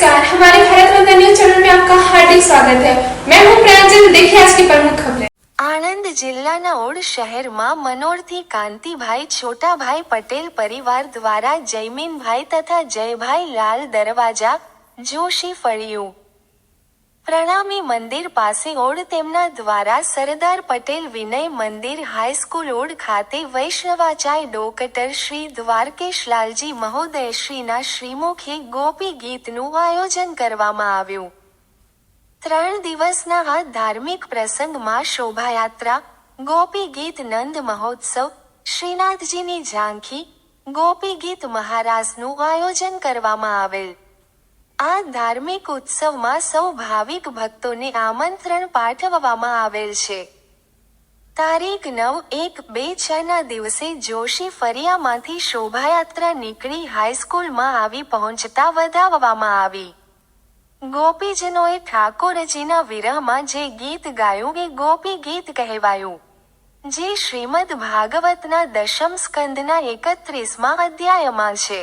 नमस्कार, हमारे Bharat Ratna news channel में आपका हार्दिक स्वागत है। मैं हूं प्रांजल। देखिए आज की प्रमुख खबरें। આણંદ જિલ્લાના ઓડ શહેરમાં મનોરથી કાંતિભાઈ છોટાભાઈ પટેલ પરિવાર દ્વારા જયમીનભાઈ તથા જયભાઈ લાલ દરવાજા જોશી ફળિયું પ્રણામી મંદિર પાસે ઓડ તેમના દ્વારા સરદાર પટેલ વિનય મંદિર હાઈસ્કૂલ ઓડ ખાતે વૈષ્ણવાચાર્ય ડોક્ટર શ્રી દ્વારકેશ લાલજી મહોદયશ્રીના શ્રીમુખે ગોપી ગીતનું આયોજન કરવામાં આવ્યું। 3 દિવસના આ ધાર્મિક પ્રસંગમાં શોભાયાત્રા, ગોપી ગીત નંદ મહોત્સવ, શ્રીનાથજીની ઝાંખી, ગોપી ગીત મહારાસનું આયોજન કરવામાં આવેલ। આ ધાર્મિક ઉત્સવમાં સૌ ભાવિક ભક્તોને આમંત્રણ પાઠવવામાં આવેલ છે। તારીખ 9-1-2-6ના દિવસે જોશી ફળિયામાંથી શોભાયાત્રા નીકળી હાઈસ્કૂલમાં આવી પહોંચતા વધાવવામાં આવી। ગોપીજનોએ ઠાકોરજીના વિરહમાં જે ગીત ગાયું એ ગોપી ગીત કહેવાયું, જે શ્રીમદ ભાગવતના 10મ સ્કંદના 31મા અધ્યાયમાં છે।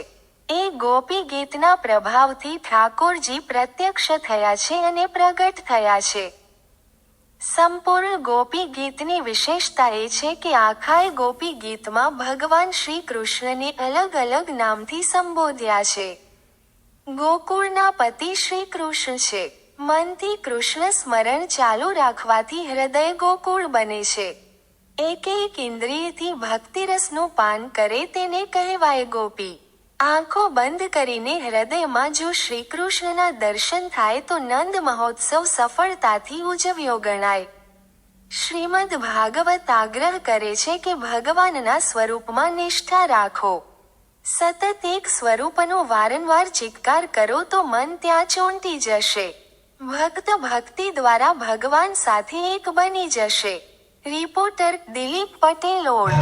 એ ગોપી ગીતના પ્રભાવથી ઠાકોરજી પ્રત્યક્ષ થયા છે અને પ્રગટ થયા છે। સંપૂર્ણ ગોપી ગીતની વિશેષતા એ છે કે આખાય ગોપી ગીતમાં ભગવાન શ્રી કૃષ્ણને અલગ અલગ નામથી સંબોધ્યા છે। ગોકુળના પતિ શ્રી કૃષ્ણ છે। મનથી કૃષ્ણ સ્મરણ ચાલુ રાખવાથી હૃદય ગોકુળ બને છે। એક એક ઇન્દ્રિયથી ભક્તિરસનું પાન કરે તેને કહેવાય ગોપી। આંખો બંધ કરીને હૃદયમાં જો શ્રી કૃષ્ણના દર્શન થાય તો નંદ મહોત્સવ સફળતાથી ઉજવ્યો ગણાય। શ્રીમદ ભાગવત આગ્રહ કરે છે કે ભગવાનના સ્વરૂપમાં નિષ્ઠા રાખો। સતત એક સ્વરૂપનો વારંવાર ચિત્કાર કરો તો મન ત્યાં ચોંટી જશે। ભક્ત ભક્તિ દ્વારા ભગવાન સાથે એક બની જશે। Reporter Dilip Patel odd.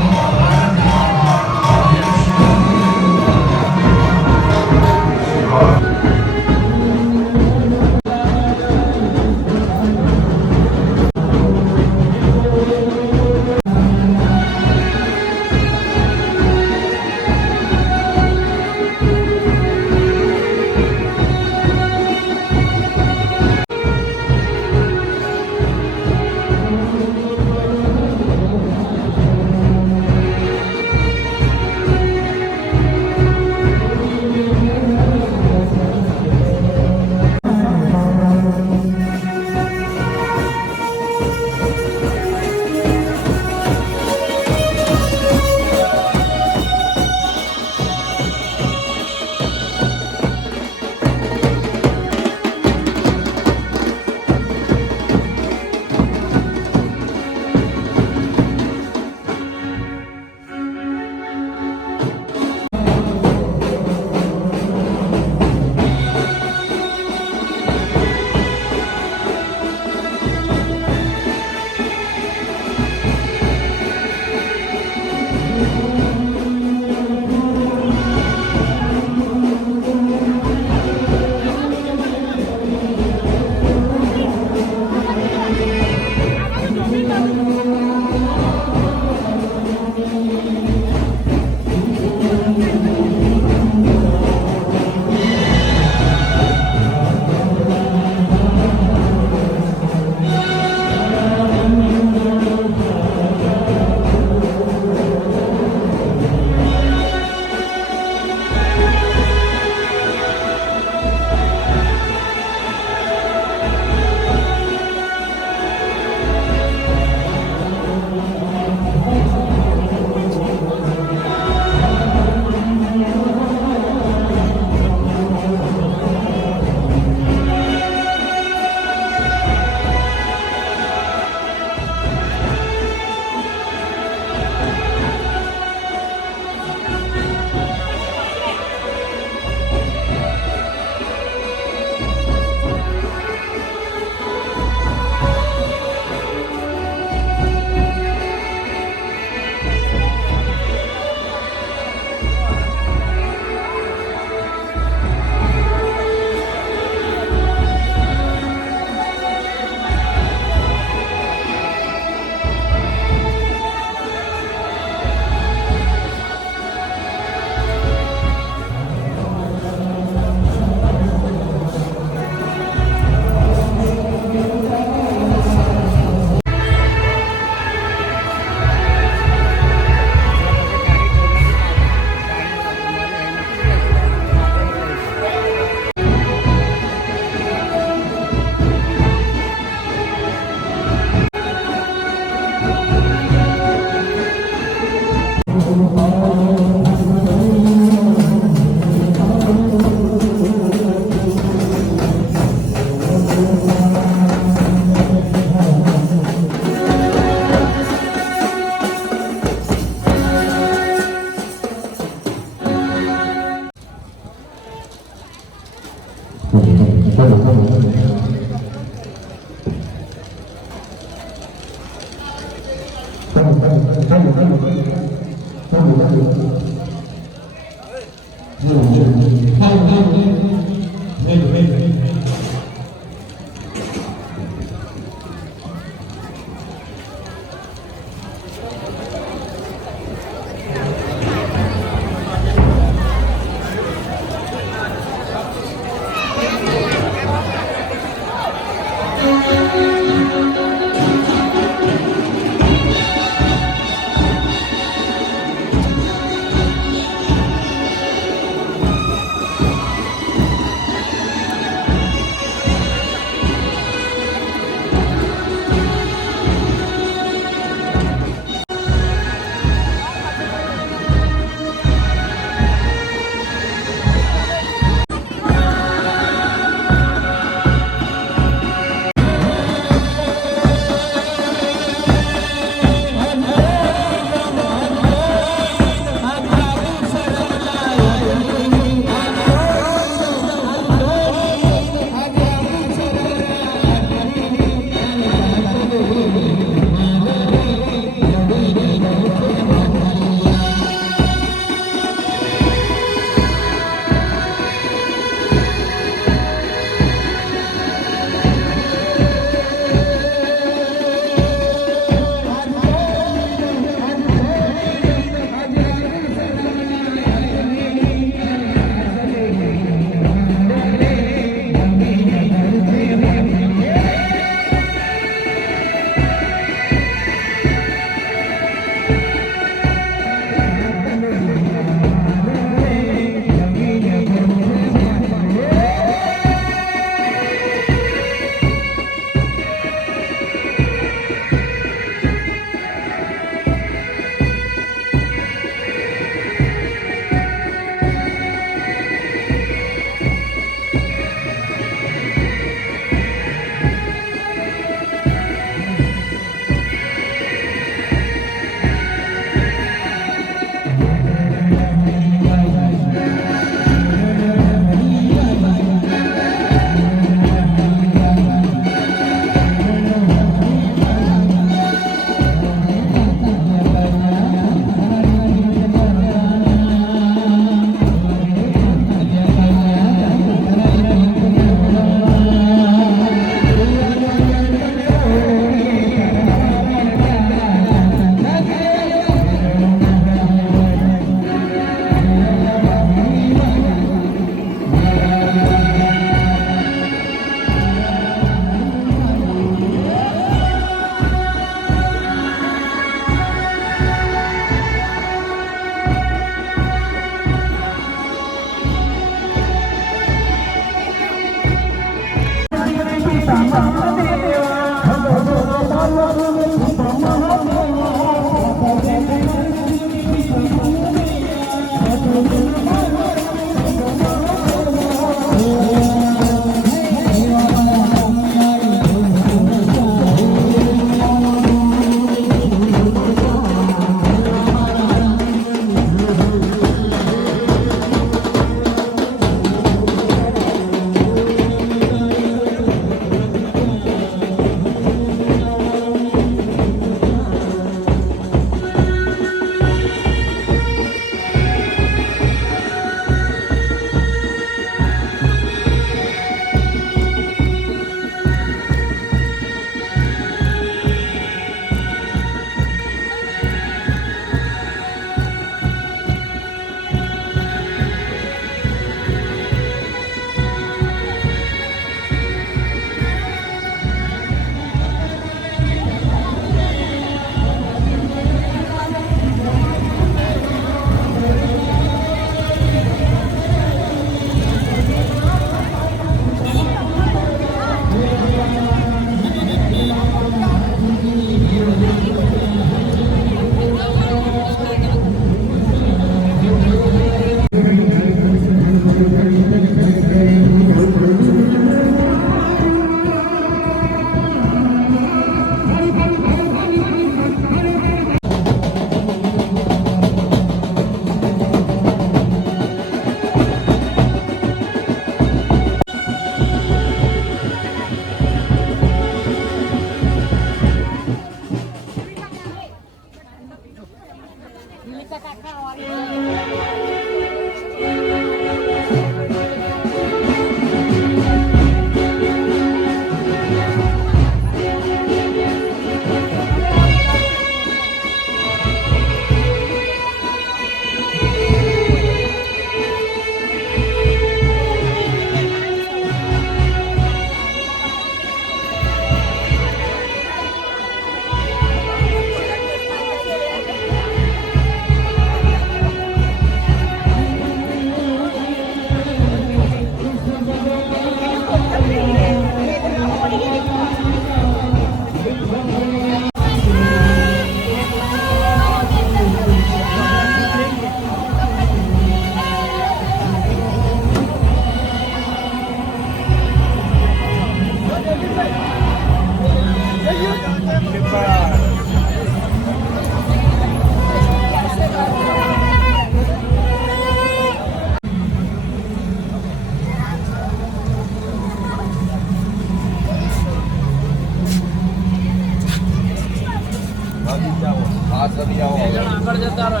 આગળ જતા રહો,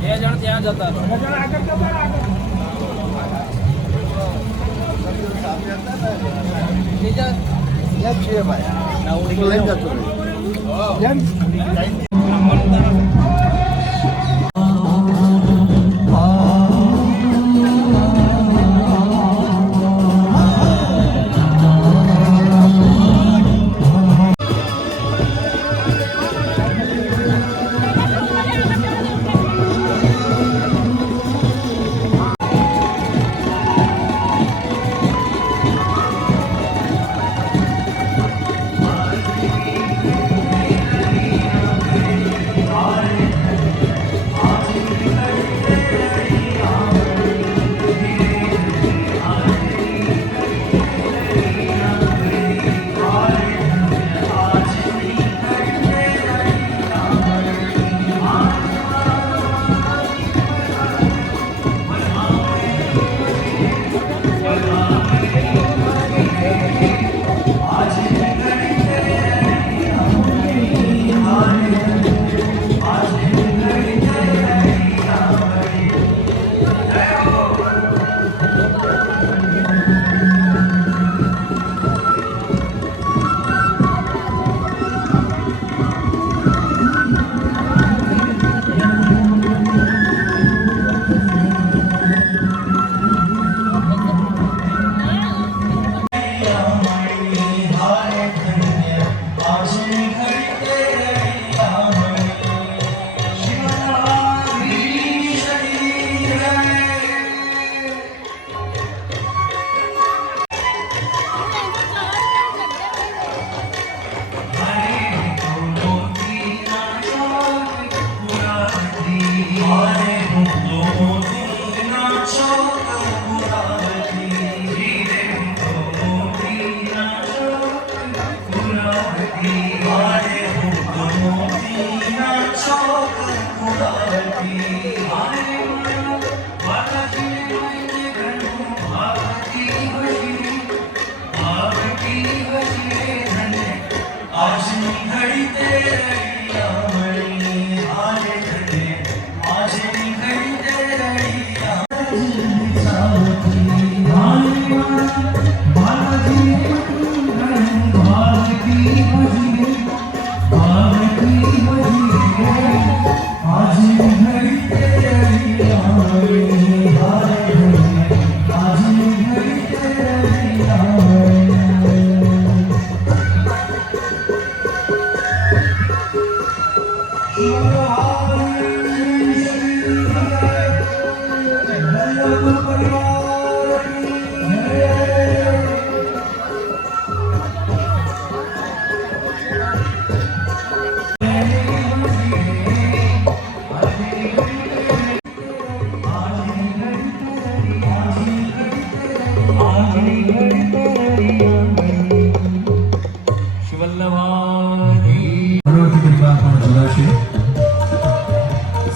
બે જણ ત્યાં જતા રહો.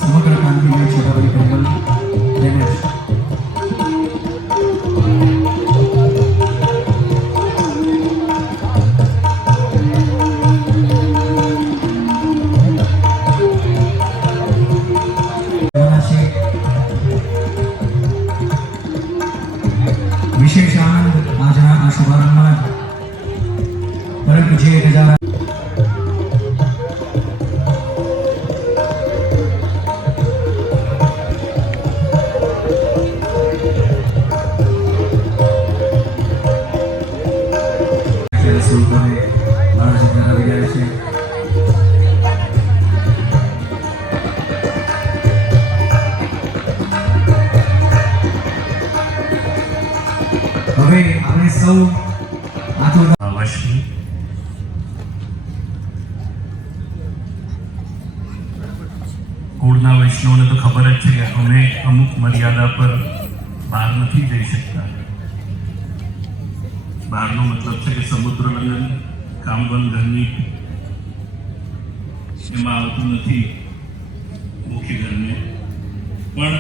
સમગ્ર કામગીરીને છોટાભાઈ પરિવાર તેમજ વિશેષ આનંદ આજના આ શુભારંભમાં પરંતુ જે ગજારા હવે આપણે સૌ અવશ્ય વૈષ્ણવને તો ખબર જ છે કે અમે અમુક મર્યાદા પર બહાર નથી જઈ શકતા. બહારનો મતલબ છે કે સમુદ્ર લગ્ન, કામબંધ ઘરની એમાં આવતું નથી મુખ્ય ઘરને. પણ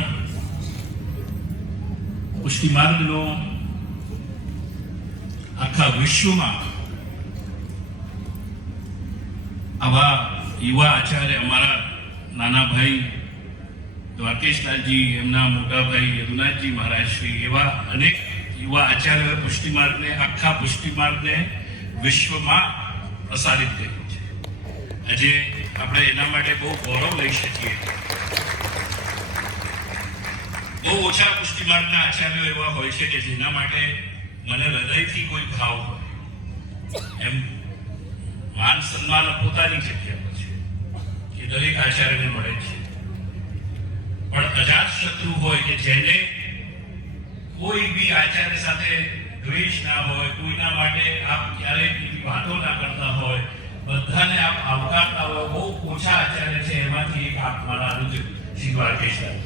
પુષ્ટિ માર્ગનો આખા વિશ્વમાં આવા યુવા આચાર્ય, અમારા નાના ભાઈ દ્વારકેશલાલજી, એમના મોટા ભાઈ યદુનાથજી મહારાજ શ્રી, એવા અનેક યુવા આચાર્યોએ પુષ્ટિ માર્ગને, આખા પુષ્ટિ માર્ગને વિશ્વમાં પ્રસારિત કર્યું છે. આજે આપણે એના માટે બહુ ગૌરવ લઈ શકીએ. બહુ ઓછા પુષ્ટિ માર્ગના આચાર્યો એવા હોય છે કે જેના માટે મને હૃદયથી કોઈ ભાવ હોય. એમ માન સન્માન પોતાની જગ્યા પર છે કે દરેક આચાર્યને મળે છે, પણ અજાત શત્રુ હોય કે જેને કોઈ બી આચાર્ય સાથે દ્વેષ ના હોય, કોઈના માટે આપ ક્યારેય એવી વાતો ના કરતા હોય, બધાને આપ આવકારતા હોય, બહુ ઓછા આચાર્ય છે. એમાંથી એક આપ મારા અનુજ શ્રી દ્વારકેશલાલ.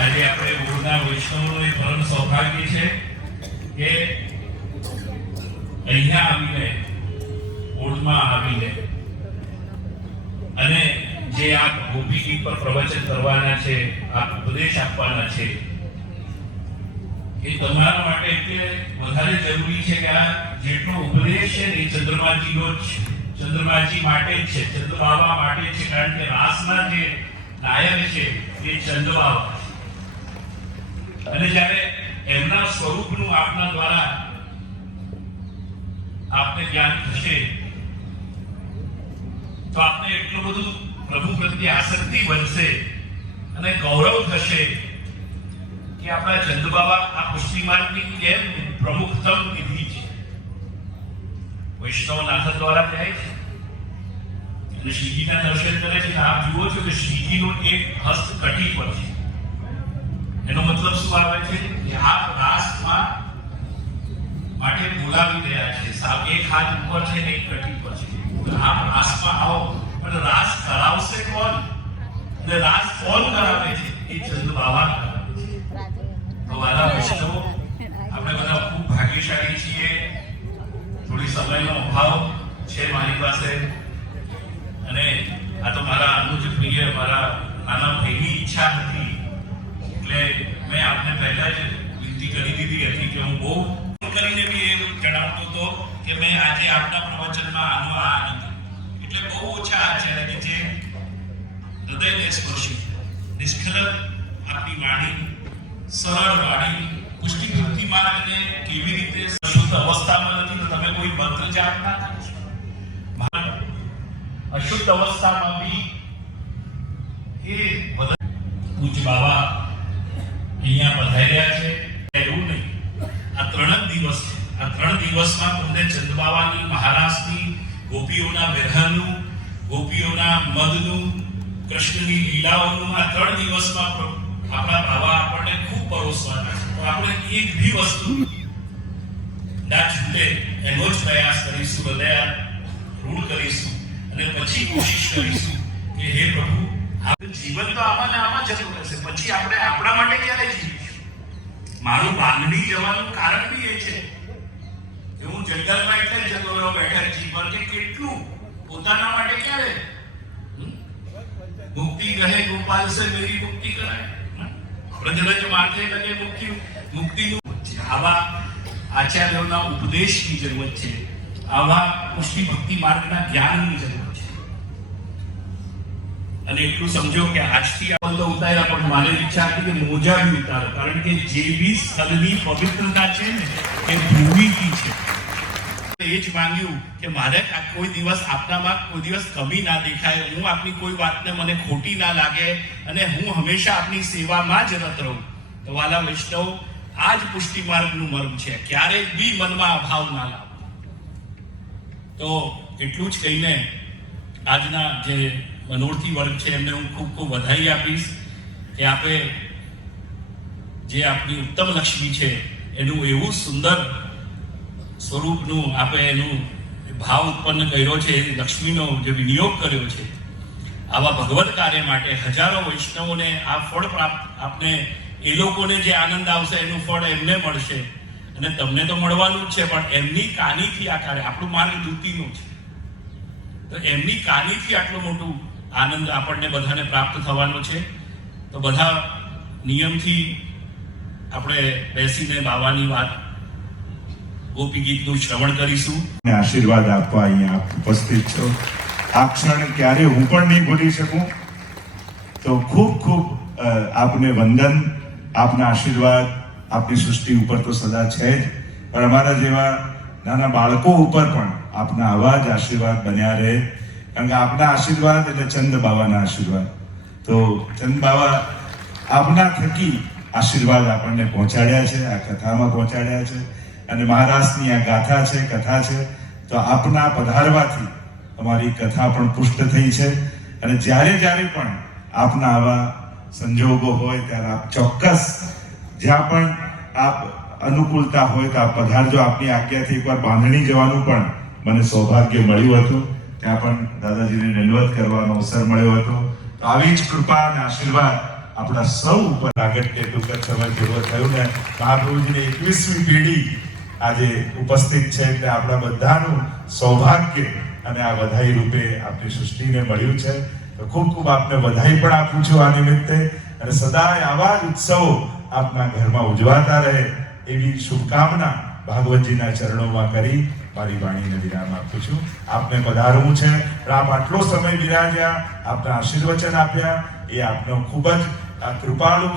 આજે આપણે ઓળના વૈષ્ણવનું એ પરમ સૌભાગ્ય છે કે અહીંયા આવીને, ઓળમાં આવીને અને જે આ ગોપી ગીત પર પ્રવચન કરવાના છે, આ ઉપદેશ આપવાના છે, એ તમારા માટે એટલે વધારે જરૂરી છે કે આ જેટલો ઉપદેશ છે ને એ ચંદ્રમાજીનો જ છે, ચંદ્રમાજી માટે જ છે, ચંદ્રબાબા માટે છે. કારણ કે રાસના જે નાયક છે એ ચંદ્રબાબા છે. અને જ્યારે એમના સ્વરૂપનું આપના દ્વારા આપને જ્ઞાન થશે તો આપને એટલું બધું પ્રભુ પ્રત્યે આસક્તિ બનશે અને ગૌરવ થશે કે આપણા ચંદ્રબાબા આ પુષ્ટિ માર્ગની કેમ પ્રમુખતમ નિધિ છે. વૈષ્ણવ નાથ દ્વારા જાય છે અને શ્રીજીના દર્શન કરે છે. આપ જુઓ છો કે શ્રીજીનો એક હસ્ત કટી પર છે. એનો મતલબ શું આવે છે કે આપ રાસમાં માટે બોલાવી રહ્યા છે. સાહેબ એક હાથ ઉપર છે ને એક કટી પર છે. આપ રાસમાં આવો, પણ રાસ કરાવશે કોણ અને રાસ કોણ કરાવે છે? એ ચંદ્રબાબા કરાવે છે. તો વાલા વૈષ્ણવો, આપણે બધા ખૂબ ભાગ્યશાળી છીએ. થોડી સમયનો અભાવ છે મારી પાસે, અને આ તો મારા અનુજ પ્રિય, મારા નાના ભાઈની ઈચ્છા હતી એટલે મેં આપને પહેલા જ વિનંતી કરી દીધી હતી કે હું બહુ કરીને બી એ જણાવતો હતો કે મેં આજે આપના પ્રવચનમાં આનો આ નથી. એટલે બહુ ઓછા આચાર્ય કે જે હૃદયને સ્પર્શી, નિષ્કલંક આપની વાણી, સરળ વાણી, પુષ્ટિ ભક્તિ માર્ગને કેવી રીતે શુદ્ધ અવસ્થામાં નથી તો તમે કોઈ મંત્ર જાપ ના કરશો. અશુદ્ધ અવસ્થામાં બી એ પૂજ્ય બાબા અહીંયા પધાર્યા છે. એવું નહીં, આ 3 દિવસ છે. આ 3 દિવસમાં તમને ચંદ્રબાબાની, મહારાજની, ગોપીઓના વિરહનું, ગોપીઓના મદનું, કૃષ્ણની લીલાઓનું આ 3 દિવસમાં આપણા બાબા આપણને ખૂબ પરોસવાના છે. તો આપણે એક બી વસ્તુ ના છૂટે એનો જ પ્રયાસ કરીશું, હૃદય રૂઢ કરીશું અને પછી કોશિશ કરીશું કે હે પ્રભુ, આપણું જીવન તો આમાં ને આમાં જતું રહેશે. પછી આપણે આપણા માટે ક્યારે જીવીશું? મારું બાંધણી જવાનું કારણ બી એ છે કે હું જંગલમાં એટલે જતો રહ્યો બેઠક જીવન કે કેટલું પોતાના માટે ક્યારે મુક્તિ કહે ગોપાલ સે મેરી મુક્તિ કરાય, વ્રજરજ માર્ગે લગે મુક્તિનું. આવા આચાર્યોના ઉપદેશની જરૂરત છે. આવા પુષ્ટિ ભક્તિ માર્ગના જ્ઞાનની જરૂર છે. અને એટલું સમજો કે આજથી આ બંધ ઉતાર્યા, પણ મારી ઈચ્છા હતી કે મોજા બી ઉતારો. કારણ કે જે બી સ્થળની પવિત્રતા છે ને એ ભૂમિથી છે. એ જ માંગ્યું કે મારે કોઈ દિવસ આપનામાં કોઈ દિવસ કમી ના દેખાય, હું આપની કોઈ વાતને મને ખોટી ના લાગે અને હું હંમેશા આપની સેવામાં જ રત રહું. તો વાલા વૈષ્ણવ, આ જ પુષ્ટિ માર્ગનું મર્મ છે. ક્યારેક બી મનમાં અભાવ ના લાવો. તો એટલું જ કહીને આજના જે મનોરથી વર્ગ છે એમને હું ખૂબ ખૂબ વધાઈ આપીશ કે આપે જે આપણી ઉત્તમ લક્ષ્મી છે એનું એવું સુંદર સ્વરૂપનું આપે એનું ભાવ ઉત્પન્ન કર્યો છે, લક્ષ્મીનો જે વિનિયોગ કર્યો છે. આવા ભગવત કાર્ય માટે હજારો વૈષ્ણવોને આ ફળ પ્રાપ્ત આપને એ લોકોને જે આનંદ આવશે એનું ફળ એમને મળશે અને તમને તો મળવાનું જ છે, પણ એમની કાનીથી આ કાર્ય, આપણું માર્ગ દૂતીનું છે, તો એમની કાનીથી આટલું મોટું આનંદ આપણને બધાને પ્રાપ્ત થવાનો છે. તો બધા નિયમથી આપણે બેસીને બાવાની વાત ગોપી ગીતનું શ્રવણ કરીશું. આશીર્વાદ આપવા અહીંયા આપ ઉપસ્થિત છો. આ ક્ષણ ક્યારે હું પણ નહીં ભૂલી શકું. તો ખૂબ ખૂબ આપને વંદન. આપના આશીર્વાદ આપની સૃષ્ટિ ઉપર તો સદા છે જ, પણ અમારા જેવા નાના બાળકો ઉપર પણ આપના આવા જ આશીર્વાદ બન્યા રહે. કારણ કે આપના આશીર્વાદ એટલે ચંદ બાવાના આશીર્વાદ. તો ચંદ બાવા આપના થકી આશીર્વાદ આપણને પહોંચાડ્યા છે, આ કથામાં પહોંચાડ્યા છે, અને મહારાષ્ટ્રની આ ગાથા છે, કથા છે. તો આપના પધારવાથી અમારી કથા પણ પુષ્ટ થઈ છે. અને જ્યારે જ્યારે પણ આપના આવા સંજોગો હોય ત્યારે આપ ચોક્કસ જ્યાં પણ આપ અનુકૂળતા હોય તો આપ પધારજો. આપની આજ્ઞાથી એકવાર બાંધણી જવાનું પણ મને સૌભાગ્ય મળ્યું હતું, ત્યાં પણ દાદાજીને દંડવત કરવાનો અવસર મળ્યો હતો. તો આવી જ કૃપા અને આશીર્વાદ આપણા સૌ ઉપર આગળ કે ટૂંક સમય જેવો થયું ને મહાપ્રભુજીની 21મી પેઢી આજે ઉપસ્થિત છે, એટલે આપણા બધાનું સૌભાગ્ય અને આ વધાઈ રૂપે આપણી સૃષ્ટિને મળ્યું છે. તો ખૂબ ખૂબ આપને વધાઈ પણ આપું છું આ નિમિત્તે, અને સદાય આવા જ ઉત્સવો આપના ઘરમાં ઉજવાતા રહે એવી શુભકામના ભાગવતજીના ચરણોમાં કરી મારી વાણીને વિરામ આપું છું. આપને પધારવું છે, પણ આપ આટલો સમય બિરાજ્યા, આપના આશીર્વચન આપ્યા, એ આપનો ખૂબ જ કૃપાળુ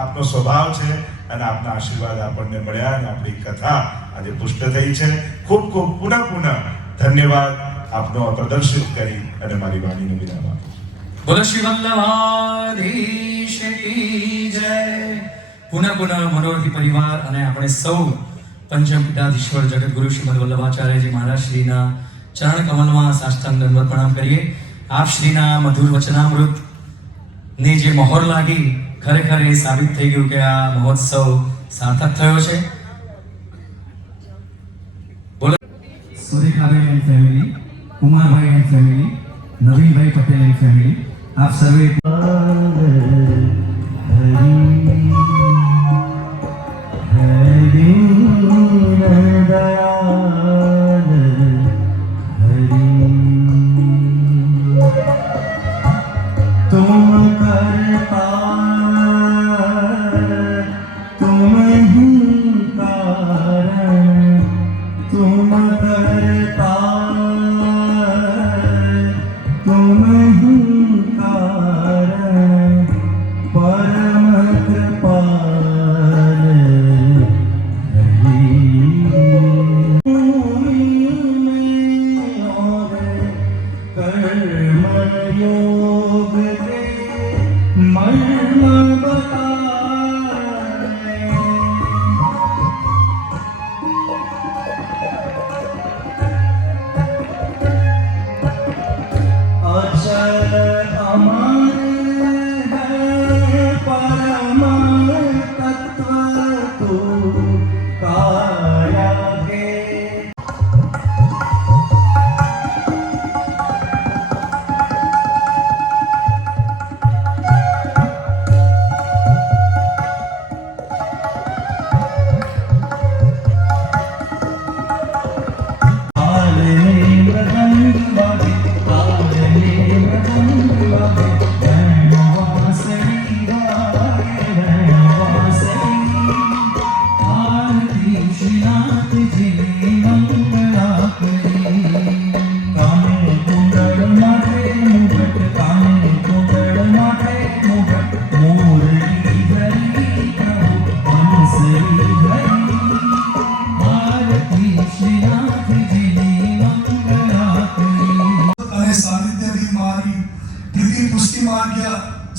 આપનો સ્વભાવ છે, અને આપના આશીર્વાદ આપણને મળ્યા અને આપણી કથા આજે પુષ્ટ થઈ છે. ખૂબ ખૂબ પુનઃ ધન્યવાદ આપનો પ્રદર્શિત કરી અને મારી વાણીનો વિરામ આપું. બોલો શ્રી વલ્લભાધીશ કી જય. પુનઃ મનોરથી પરિવાર અને આપણે સૌ પંચમ પીઠાધીશ્વર જગતગુરુ શ્રીમદ વલ્લભાચાર્યજી મહારાજ શ્રીના ચરણ કમલમાં સાષ્ટાંગ દંડવત પ્રણામ કરીએ. આપ શ્રીના મધુર વચનામૃત ની જે મહોર લાગી, ખરેખર એ સાબિત થઈ ગયું કે આ મહોત્સવ સાર્થક થયો છે. બોલો Surekhaben and family, Kumarbhai and family, Navinbhai Patel and family, આપ સર્વે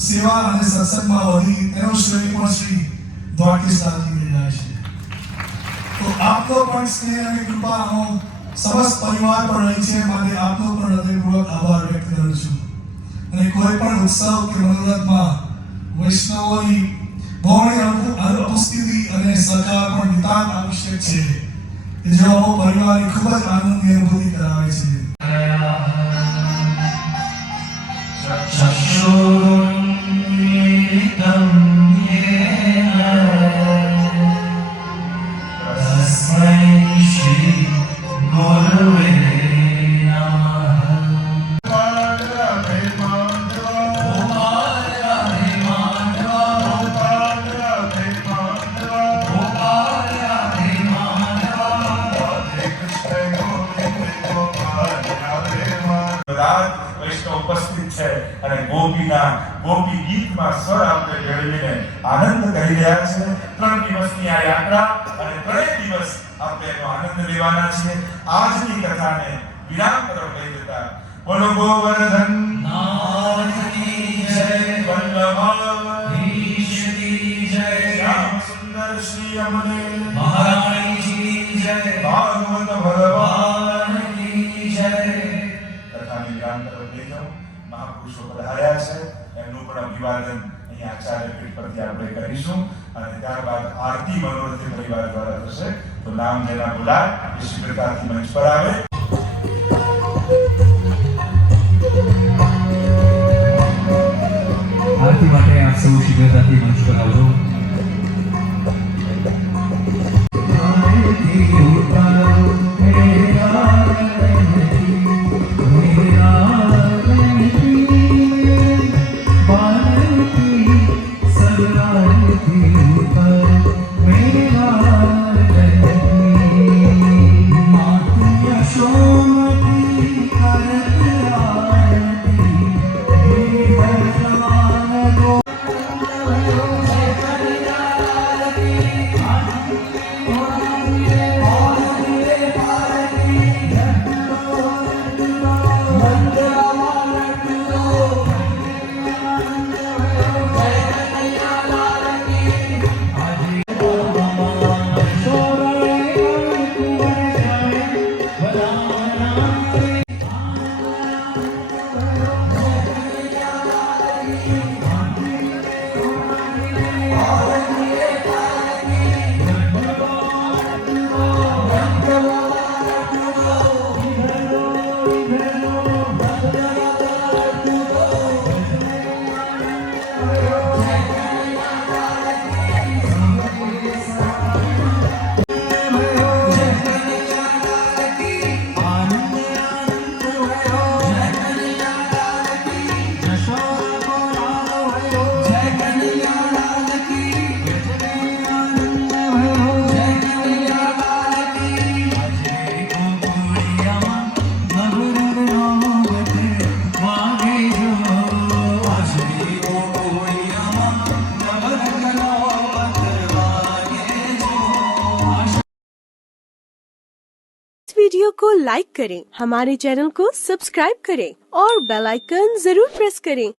સેવા અને સત્સંગમાં વધી એનો શ્રેય પણ શ્રી દ્વારકેશદાસજીને જાય છે. તો આપનો પણ સ્નેહ અને કૃપા સમસ્ત પરિવાર પર રહી છે, માટે આપનો પણ હૃદયપૂર્વક આભાર વ્યક્ત કરું છું. અને કોઈ પણ ઉત્સવ કે મનોરથમાં વૈષ્ણવોની બહોળી ઉપસ્થિતિ અને સહકાર પણ નિતાંત આવશ્યક છે, કે જેઓ પરિવારની ખૂબ જ આનંદની અનુભૂતિ કરાવે છે. સાત વૈષ્ણવ ઉપસ્થિત છે અને ગોપી ગીતમાં સ્વર આપણે મેળવીને આનંદ કરી રહ્યા છે. 3 દિવસની આ યાત્રા અને 3 દિવસ આપણે એનો આનંદ લેવાના છીએ. આજની કથાને વિરામ તરફ લઈ જતા બોલો ગોવર્ધન નાથ કી જય, વલ્લભાધીશ કી જય, શ્યામ સુંદર શ્રી અમને મહારાણી કી જય, ભાગવત ભગવાન કી જય. કથાની વિરામ તરફ લઈ જાઉં. મહાપુરુષો પધાર્યા છે, એમનું પણ અભિવાદન અહીં આચાર્ય પીઠ પરથી આપણે કરીશું અને ત્યારબાદ આરતી મનોરથી પરિવાર દ્વારા થશે. તો નામ જેના બોલાય એ શ્રી પ્રકારથી મંચ પર આવે. આરતી માટે આપ સૌ શીઘ્રતાથી મંચ પર આવજો. वीडियो को लाइक करें, हमारे चैनल को सब्सक्राइब करें और बेल आइकन जरूर प्रेस करें